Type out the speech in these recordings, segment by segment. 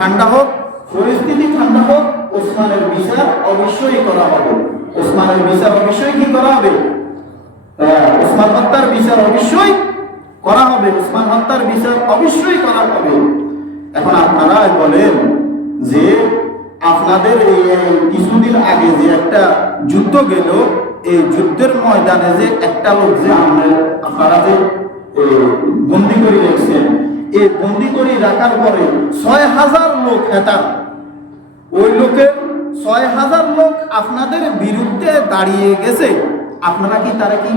ঠান্ডা হোক, পরিস্থিতি ঠান্ডা হোক, ওসমানের বিচার অবশ্যই করা হবে। ওসমানের বিচার অবশ্যই কি করা হবে? ওসমান হত্যার বিচার অবশ্যই করা হবে। ওসমান হত্যার বিচার অবশ্যই করা হবে। এখন আপনারা বলেন যে আপনাদের এই কিছুদিন আগে যে একটা যুদ্ধ গেল, এই যুদ্ধের ময়দানে যে একটা লোক যে আপনারা যে বন্দি করে রেখেছেন, এই বন্দি করে রাখার পরে ৬,০০০ লোক হেতার, ওই লোকের ৬,০০০ লোক আপনাদের বিরুদ্ধে দাঁড়িয়ে গেছে। আপনারা কি তারা কি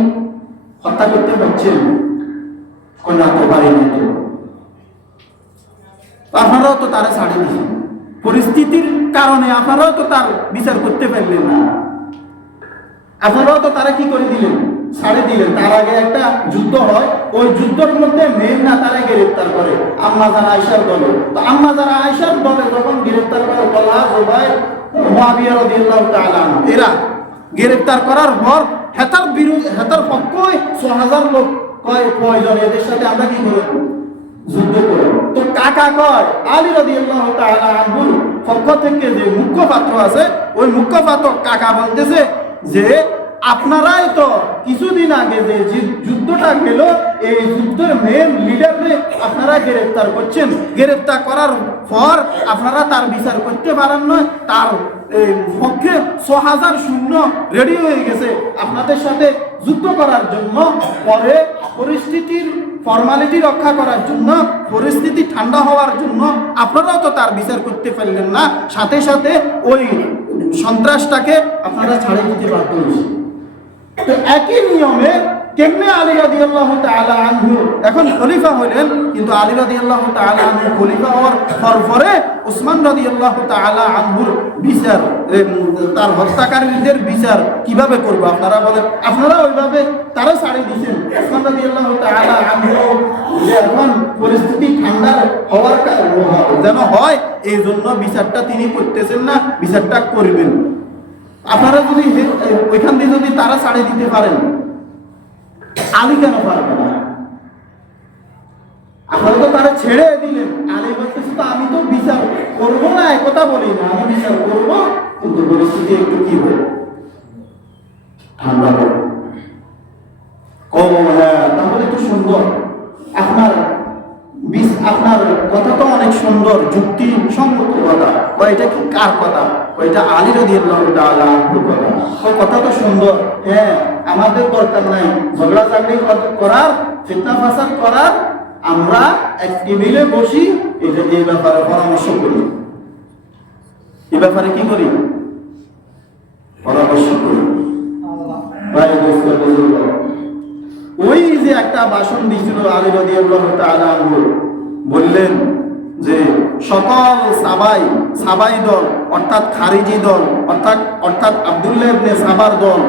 হত্যা করতে পারছেন? না তো পারেনি। তো আপনারাও তো তারা ছাড়ে দিয়েছেন, পরিস্থিতির কারণে আপনারাও তো তার বিচার করতে পারলেন না। আপনারাও তো তারা কি করে দিলেন? ছাড়ে দিলেন। তার আগে একটা যুদ্ধ হয়, ওই যুদ্ধের মধ্যে মেন না তারা গ্রেফতার করে আম্মা জান আয়েশার দলে। তো আম্মা জান আয়েশার দলে যখন গ্রেফতার করে তালহা, জুবাইর, মুআবিয়া রাদিয়াল্লাহু তাআলা এরা গ্রেফতার করার পর হেতার বিরুদ্ধে, হেতার পক্ষে ৬,০০০ লোক কয় প্রয়োজন, এদের সাথে আমরা কি করব? যুদ্ধ করব। তো কাকা কয় আলী রাদিয়াল্লাহু তাআলা আনহুর পক্ষ থেকে যে মুখপাত্র আছে, ওই মুখপাত্র কাকা বলতেছে যে আপনারাই তো কিছুদিন আগে যে যুদ্ধটা গেল, এই যুদ্ধের মেন লিডারকে আপনারা গ্রেফতার করছেন। গ্রেফতার করার পর আপনারা তার বিচার করতে পারেন না। তার পক্ষে ৬,০০০ সৈন্য রেডি হয়ে গেছে আপনাদের সাথে যুদ্ধ করার জন্য। পরে পরিস্থিতির ফর্মালিটি রক্ষা করার জন্য, পরিস্থিতি ঠান্ডা হওয়ার জন্য আপনারাও তো তার বিচার করতে পারলেন না। সাথে সাথে ওই সন্ত্রাসটাকে আপনারা ছাড়ে দিতে বাধ্য হয়েছে। তো একই নিয়মে কেমনে আলী রাদিয়াল্লাহু তাআলা আনহু এখন খলিফা হলেন, কিন্তু আলী রাদিয়াল্লাহু তাআলা আনহু খলিফা হওয়ার পরে ওসমান রাদিয়াল্লাহু তাআলা আনহুর বিচার, তার হত্যাকারীদের বিচার কিভাবে করব? আপনারা বলেন। আপনারা ওইভাবে তারা ছাড়িয়ে দিয়েছেন। ওসমান রাদিয়াল্লাহু তাআলা আনহু যে এখন পরিস্থিতি ঠান্ডা হওয়ার যেন হয়, এই জন্য বিচারটা তিনি করতেছেন না, বিচারটা করবেন। আপনারা যদি ওইখান দিয়ে যদি তারা ছাড়িয়ে দিতে পারেন, আলী কেন পারবে না? আপনারা তো তারা ছেড়ে দিলেন। আলী বলতেছে তো আমি তো বিচার করবো না, একথা বলি না, আমি বিচার করবো, কিন্তু পরিস্থিতি একটু কি হবে? ঠান্ডা হবে। তাহলে তো সুন্দর, আপনার কথা তো অনেক সুন্দর, যুক্তি সম্মত কথা। এটা কি কার কথা? এটা আলী রাদিয়াল্লাহু তাআলা আনহুর কথা। ওই কথা তো সুন্দর। হ্যাঁ, আমাদের দরকার নাই ঝগড়া ঝাগড়ি করার, ফিতনা ফাসাদ করার। আমরা এক টেবিলে বসি, এই ব্যাপারে পরামর্শ করি। এই ব্যাপারে কি করি? পরামর্শ করি। ওই যে একটা ভাষণ দিয়েছিল আলী রাদিয়াল্লাহু তাআলা আনহু, বললেন যে সকল সাবাই দল, অর্থাৎ খারিজি দল, অর্থাৎ আব্দুল্লাহ ইবনে সাবার দল,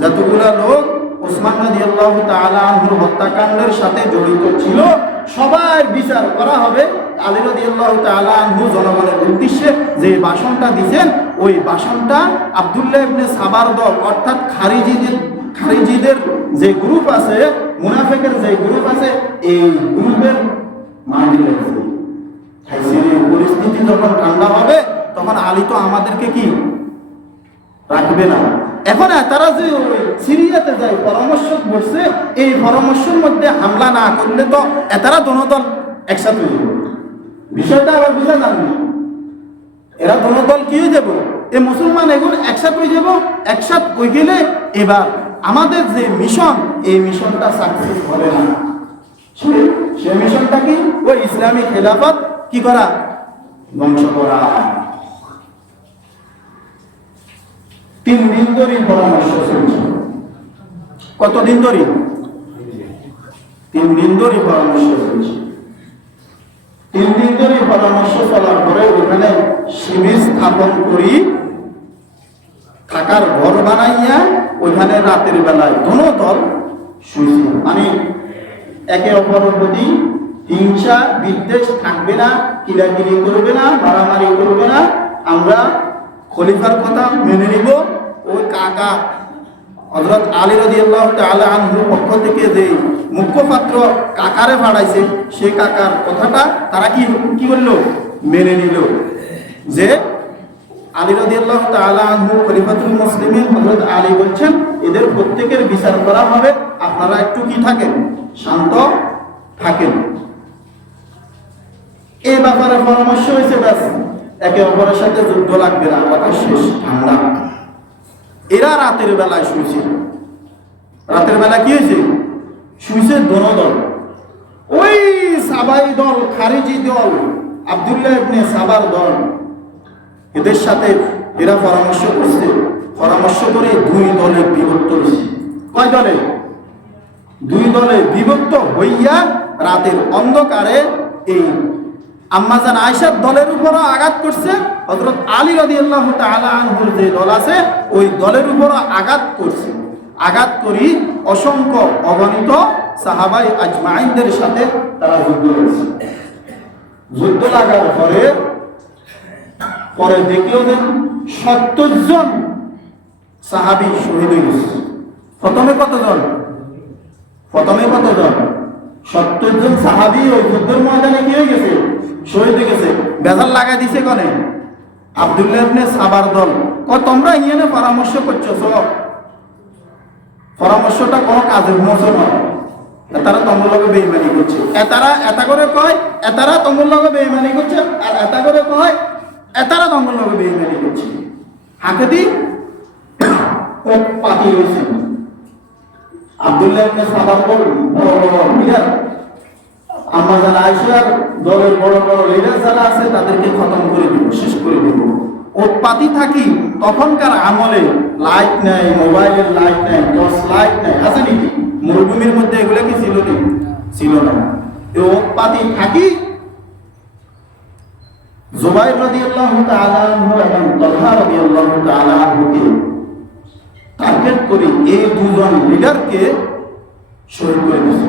যতগুলা লোক ওসমান রাদিয়াল্লাহু তাআলা আনহুর হত্যাকাণ্ডের সাথে জড়িত ছিল, সবাই বিচার করা হবে। আলী রাদিয়াল্লাহু তাআলা আনহু জনগণের উদ্দেশ্যে যে ভাষণটা দিয়েছেন, ওই ভাষণটা আব্দুল্লাহ ইবনে সাবার দল, অর্থাৎ খারিজিদের যে গ্রুপ আছে, মুনাফিকের যে গ্রুপ আছে, এই গ্রুপের মানি লেগেছে। পরিস্থিতি যখন ঠান্ডা হবে, তখন আলী তো আমাদেরকে কি রাখবে না। এখন তারা যে সিরিয়াতে যায় পরামর্শ বসছে, এই পরামর্শের মধ্যে হামলা না করলে তো এতারা দোনোদল একসাথে হয়ে যাবে। বিষয়টা আবার বুঝা যাবে। এরা দোনোদল কি হয়ে যাব? এই মুসলমান এগুলো একসাথে হয়ে যাব। একসাথে হয়ে গেলে এবার আমাদের যে মিশন, এই মিশনটা সাকসেস হবে না। সে মিশনটা কি? ওই ইসলামিক খেলাফত কি করা? ধ্বংস করা। 3 দিন ধরে পরামর্শ চলছে। কতদিন ধরে? 3 দিন ধরে পরামর্শ চলছে। 3 দিন ধরে পরামর্শ চলার পরে ওখানে শিবির স্থাপন করি, থাকার ঘর বানাইয়া ওইখানে রাতের বেলায় দোনো দল শুয়েছে। মানে একে অপরের প্রতি হিংসা বিদ্বেষ থাকবে না, কিরাকিরি করবে না, মারামারি করবে না। আমরা খলিফার কথা মেনে নিব। ওই কাকা হযরত আলী রাদিয়াল্লাহু তাআলা আনহুর পক্ষ থেকে যে মুখপাত্র কাকারে পাঠাইছে, সেই কাকার কথাটা তারা কি করলো? মেনে নিল যে আলী রাদিয়াল্লাহু তাআলা আনহু খলিফাতুল মুসলিমিন হযরত আলী বলছেন এদের প্রত্যেকের বিচার করা হবে, আপনারা একটু কি থাকেন, শান্ত থাকেন। এই ব্যাপারে পরামর্শ হয়েছে, ব্যাস একে অপরের সাথে যুদ্ধ লাগবে না, কথা শেষ, ঠান্ডা। এরা রাতের বেলায় শুয়েছে। রাতের বেলা কি হয়েছে? শুয়েছে দোনো দল। ওই সাবাই দল, খারিজি দল, আব্দুল্লাহ ইবনে সাবার দল, এদের সাথে এরা পরামর্শ করছে। পরামর্শ করে দুই দলে বিভক্ত হয়েছে। কয় দলে? দুই দলে বিভক্ত হইয়া রাতের অন্ধকারে এই আম্মাজান আয়েশার দলের উপর আঘাত করছে। হযরত আলী রাদিয়াল্লাহু তাআলা আনহুর যে দল আছে ওই দলের উপর আঘাত করছে। আঘাত করি অসংখ্য অগণিত সাহাবাই আজমাইনদের সাথে তারা যুদ্ধ করেছে। যুদ্ধ লাগার পরে দেখলো যে ৭০ জন সাহাবী শহীদ হয়ে গেছে। প্রথমে কতজন? ৭০ জন সাহাবী ওই যুদ্ধের ময়দানে কি হয়ে গেছে? শহীদ হয়ে গেছে। বেজাল লাগাই দিছে কনে? আব্দুল্লাহ ইবনে সাবার দল। তোমরা ইয়েনে পরামর্শ করছো, পরামর্শটা কোনো কাজের মতো নয়, তারা তোমার লগে বেঈমানি করছে। এতা করে কয় এতারা তোমার লগে বেঈমানি করছে, আর এতা করে কয় এতারা তোমার লগে বেঈমানি করছে। হাতে দি পাতি হয়েছে। আব্দুল্লাহ ইবনে সাবার বড় লিডার, আম্মাজান আয়েশার দলের বড় বড় লিডার যারা আছে তাদেরকে খতম করে দিব, শেষ করে দিব। উৎপাতি থাকি তখনকার আমলে লাইট নাই, মোবাইলের লাইট নাই, টর্চ লাইট নাই, আছে নাকি? মরুভূমির মধ্যে এগুলো কি ছিল? ছিল না। এই উৎপাতি থাকি জুবাইর রাদিয়াল্লাহু তাআলা আনহু এবং তালহা রাদিয়াল্লাহু তাআলা আনহুকে টার্গেট করে এই দুজন লিডারকে শহীদ করে দিয়েছে।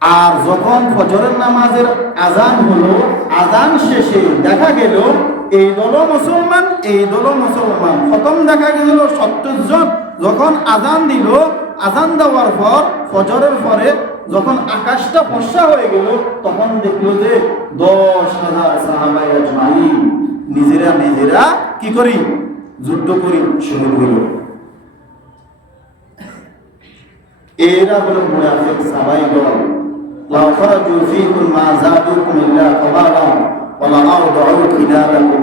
আর যখন ফজরের নামাজের আজান হলো, আজান শেষে দেখা গেল এই দল মুসলমান, এই দল মুসলমান, খতম দেখা গেল ৭০ জন। যখন আজান দিল, আজান দেওয়ার পর ফজরের পরে যখন আকাশটা ফর্সা হয়ে গেল, তখন দেখলো যে ১০,০০০ সাহাবায়ে আজমাইন নিজেরা কি করি? যুদ্ধ করি শহীদ হইল। এরা হলো মুনাফিক সাহাবাই দল। লাউ খারাজু ফীকুম মা যাদুকুম ইল্লা খাবারা ওয়া লা আওদাউ খিলালাকুম।